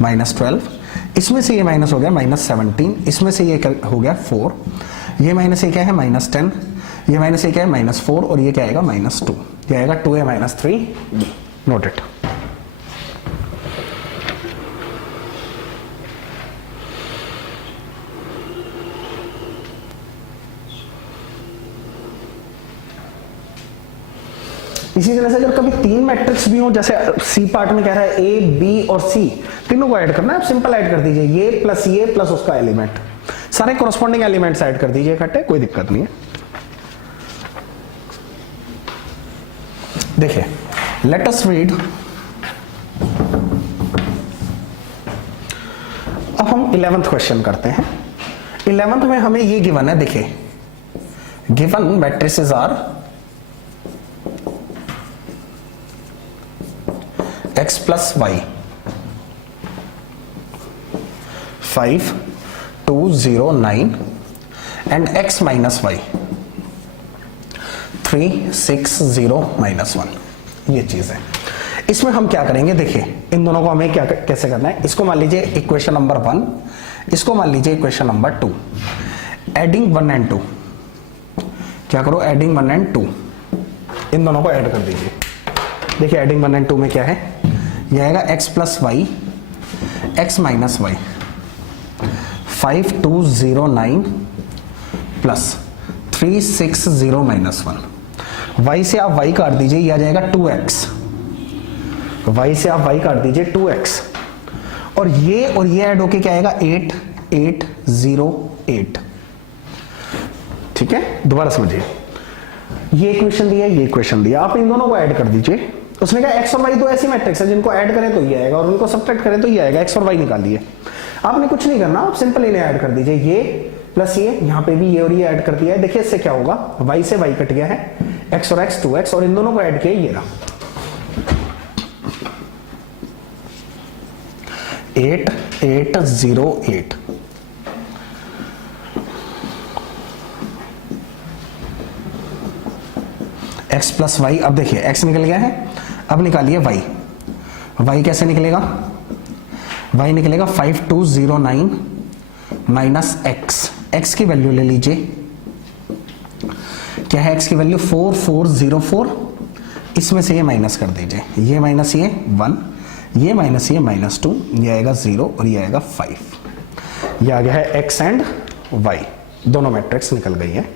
-12, इसमें से ये माइनस हो गया -17, इसमें से ये हो गया 4, ये माइनस ये क्या है -10, ये माइनस ये क्या है -4 और ये क्या आएगा -2, ये आएगा 2a minus 3b। Note it. इसी तरह से अगर कभी 3 मैट्रिक्स भी हो, जैसे सी पार्ट में कह रहा है ए, बी और सी, तीनों को ऐड करना है, आप सिंपल ऐड कर दीजिए, ये प्लस उसका एलिमेंट, सारे कॉरस्पॉन्डिंग एलिमेंट्स ऐड कर दीजिए इकट्ठे, कोई दिक्कत नहीं है। देखिए लेट अस रीड हम 11th क्वेश्चन करते हैं। 11th में हमें ये गिवन है, देखिए given matrices are x plus y 5 2 0 9 and x minus y 3 6 0 minus 1। ये चीज है। इसमें हम क्या करेंगे, देखिए इन दोनों को हमें क्या कैसे करना है। इसको मान लीजिए इक्वेशन नंबर 1, इसको मान लीजिए इक्वेशन नंबर 2। एडिंग 1 एंड 2, क्या करो एडिंग 1 एंड 2, इन दोनों को ऐड कर दीजिए। देखिए एडिंग 1 एंड 2 में क्या है, यह आएगा x plus y x minus y 5 2 0 9 plus 3 6 0 minus 1। y से आप y काट दीजिए, यह आ जाएगा 2x। y से आप y काट दीजिए 2x, और ये ऐड होके क्या आएगा 8 8 0 8। ठीक है, दोबारा समझिए, ये इक्वेशन दिया, ये इक्वेशन दिया, आप इन दोनों को ऐड कर दीजिए। उसने कहा x और y दो ऐसी मैट्रिक्स है जिनको ऐड करें तो ये आएगा और उनको सब्ट्रैक्ट करें तो ये आएगा। x और y निकाल लिए, आपने कुछ नहीं करना, आप सिंपल इन्हें ऐड कर दीजिए। ये प्लस ये, यहां पे भी ये और ये ऐड कर दिया है। देखिए इससे क्या होगा, y से y कट गया है, x और x 2x, और इन दोनों को ऐड किया, ये रहा 8 8 0 8। x प्लस वाई, अब देखिए x निकल गया है, अब निकालिए y। y कैसे निकलेगा, y निकलेगा 5 2 0 9 माइनस x की वैल्यू ले लीजिए, क्या है x की वैल्यू 4 4 0 4। इसमें से ये माइनस कर दीजिए, ये माइनस ये 1, ये माइनस ये माइनस 2, ये आएगा 0 और ये आएगा 5। ये आ गया है x एंड y, दोनों मैट्रिक्स निकल गई है।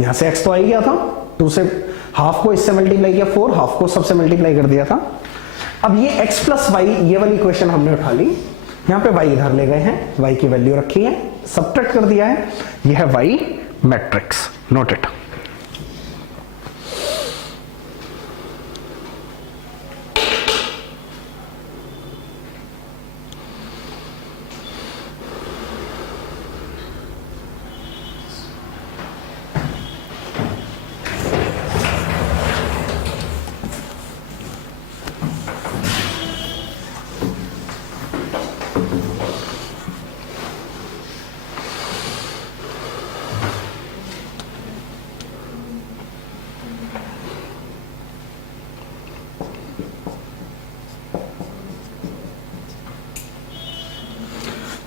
यहां से x तो आ ही गया था, 2 से हाफ को इससे मल्टीप्लाई किया 4, हाफ को सबसे मल्टीप्लाई कर दिया था। अब ये x प्लस वाई, ये वाली इक्वेशन हमने उठा ली, यहां पे y इधर ले गए हैं, y की वैल्यू रखी है, सब्ट्रैक्ट कर दिया है, ये है y matrix. Note it.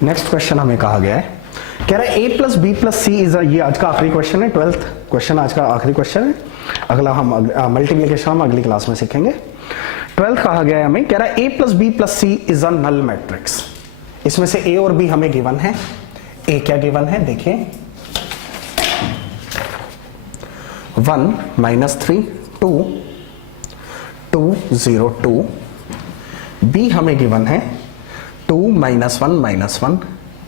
Next question हमें कहा गया है, कह रहा है a plus b plus c is, ये आज का आखिरी क्वेश्चन है, 12th क्वेश्चन आज का आखिरी क्वेश्चन है। अगला हम मल्टीप्लिकेशन हम अगली क्लास में सीखेंगे। 12th कहा गया है हमें, कह रहा है a plus b plus c is a null matrix. इसमें से a और b हमें गिवन है। a क्या गिवन है, देखिए 1 -3 2 2 0 2। b हमें गिवन है 2 -1 -1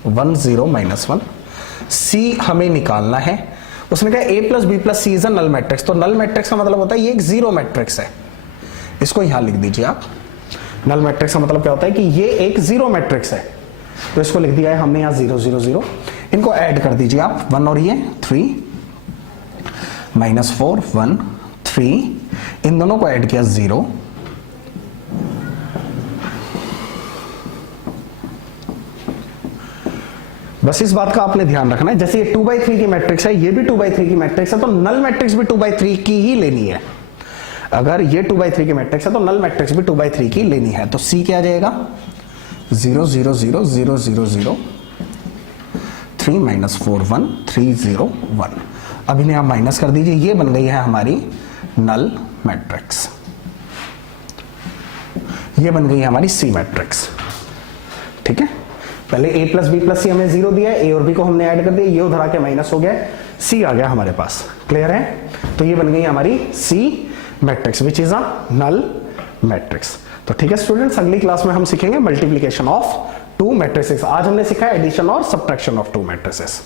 1 0 -1। c हमें निकालना है। उसने कहा a plus b plus c is a null matrix. तो नल मैट्रिक्स का मतलब होता है ये एक जीरो मैट्रिक्स है, इसको यहां लिख दीजिए आप। नल मैट्रिक्स का मतलब क्या होता है कि ये एक जीरो मैट्रिक्स है, तो इसको लिख दिया है हमने यहां 0 0 0। इनको ऐड कर दीजिए आप, 1 और ये 3 -4 1 3, इन दोनों को ऐड किया 0। बस इस बात का आपने ध्यान रखना है, जैसे ये 2/3 की मैट्रिक्स है, ये भी 2/3 की मैट्रिक्स है, तो नल मैट्रिक्स भी 2/3 की ही लेनी है। अगर ये 2/3 की मैट्रिक्स है तो नल मैट्रिक्स भी 2/3 की लेनी है। तो C क्या आ जाएगा 0 0 0 0 0 0 3 -4 1 3 0 1। अब इन्हें आप माइनस कर दीजिए, ये बन गई है हमारी नल मैट्रिक्स, ये बन गई है हमारी C मैट्रिक्स। ठीक है, पहले a प्लस बी प्लस सी हमें 0 दिया है, a और b को हमने ऐड कर दिया, ये उधर आके माइनस हो गया, c आ गया हमारे पास। क्लियर है, तो ये बन गई हमारी C matrix which is a null matrix. तो ठीक है स्टूडेंट्स, अगली क्लास में हम सीखेंगे मल्टीप्लिकेशन ऑफ टू मैट्रिसेस। आज हमने सीखा एडिशन और सब्ट्रैक्शन ऑफ टू मैट्रिसेस।